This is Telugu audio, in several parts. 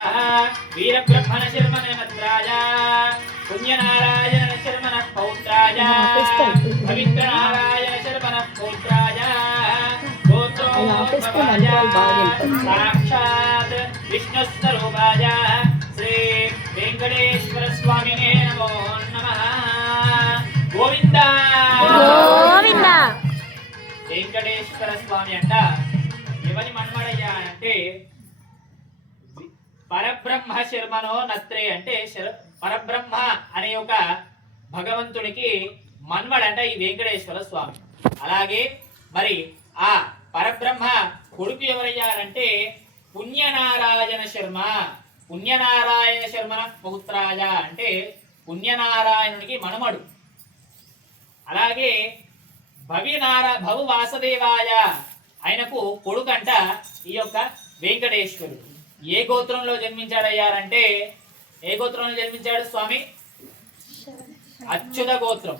वीरब्रह्मण शर्मणमद्राज पुण्यनारायण शर्मण पौत्राज पवित्रनारायण शर्मण पौत्राज गोत्रोद्भवाय साक्षात् विष्णुस्वरूपाय श्री वेंकटेश्वर स्वामिने नमो नमः। गोविंद गोविंद वेंकटेश्वर स्वामी अंट ఎవరి మనవడయ్యా అంటే పరబ్రహ్మ శర్మనో నత్రే అంటే పరబ్రహ్మ అనే ఒక భగవంతునికి మన్వడంట ఈ వెంకటేశ్వర స్వామి. అలాగే మరి ఆ పరబ్రహ్మ కొడుకు ఎవరయ్యారంటే పుణ్యనారాయణ శర్మ. పుణ్యనారాయణ శర్మన పౌత్రాయ అంటే పుణ్యనారాయణునికి మనుమడు. అలాగే భవు వాసదేవాయ ఆయనకు కొడుకంట ఈ యొక్క వెంకటేశ్వరుడు. ఏ గోత్రంలో జన్మించాడయ్యారంటే ఏ గోత్రంలో జన్మించాడు స్వామి? అచ్యుత గోత్రం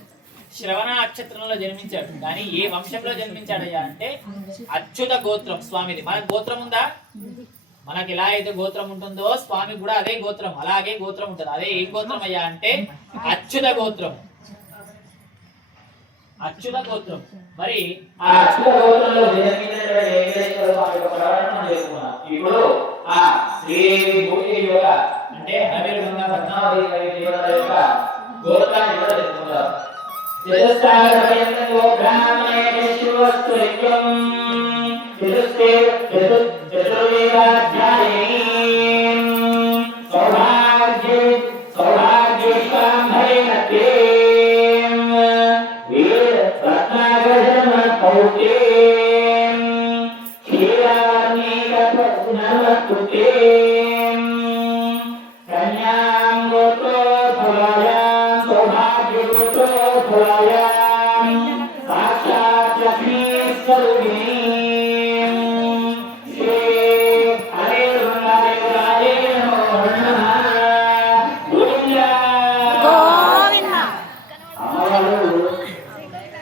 శ్రవణ నక్షత్రంలో జన్మించాడు. కానీ ఏ వంశంలో జన్మించాడయ్యా అంటే అచ్యుత గోత్రం స్వామిది. మనకు గోత్రం ఉందా? మనకి ఎలా అయితే గోత్రం ఉంటుందో స్వామి కూడా అదే గోత్రం, అలాగే గోత్రం ఉంటుంది. అదే ఏ గోత్రం అయ్యా అంటే అచ్యుత గోత్రం. అచ్యుత గోత్రం. మరి ఆ అచ్యుత గోత్రంలో జన్మించినటువంటి వెంకటేశ్వర స్వామి యొక్క పురాణం చేసుకున్నాం. ఇప్పుడు ఆ శ్రీ భూమి యొక్క అంటే అవిర్భంగ పద్మావతి దేవతల యొక్క గోత్రాన్ని కూడా తెలుసుకుందాం. చతుస్సాగరపర్యంతో బ్రాహ్మణేశ్వరస్తు నిత్యం చతుర్వేదాధ్యాయే